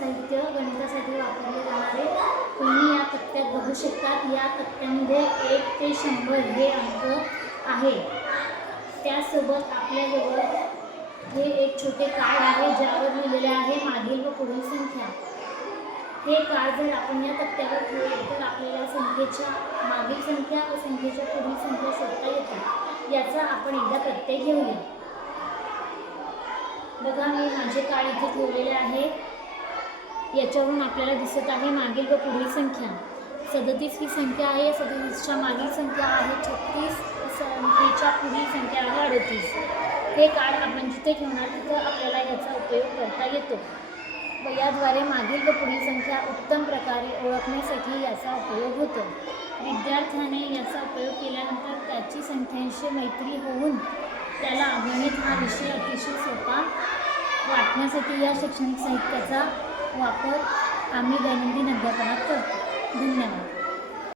साहित्य गणितासाठी वापरले जाणारे तुम्ही या तक्त्यात बघू शकता। या तक्त्यामध्ये 1 ते 100 हे अंक आहे। त्यासोबत आपल्याजवळ हे एक छोटे कार्ड आहे ज्यावर लिहिलेले आहे मागील व पुढील संख्या। हे कार्ड जर आपण या तक्त्यावर ठेवले तर आपल्याला संख्येच्या मागील संख्या व संख्येच्या पुढील संख्या शोधता येतात। याचा आपण एकदा प्रत्यय घेऊया। बघा, मी माझे कार्ड इथे ठेवलेले आहे। याच्यावरून आपल्याला दिसत आहे मागील व पुढील संख्या। 37 ही संख्या आहे, 37च्या मागील संख्या आहे 36, संख्येच्या पुढील संख्या आहे 38। हे कार्ड आपण जिथे ठेवणार तिथं आपल्याला याचा उपयोग करता येतो व याद्वारे मागील व पुढील संख्या उत्तम प्रकारे ओळखण्यासाठी याचा उपयोग होतो। विद्यार्थ्याने याचा उपयोग केल्यानंतर त्याची संख्यांशी मैत्री होऊन त्याला गणित हा विषय अतिशय सोपा वाटण्यासाठी या शैक्षणिक साहित्याचा वापर आम्ही दैनंदिन अध्यापनात करतो।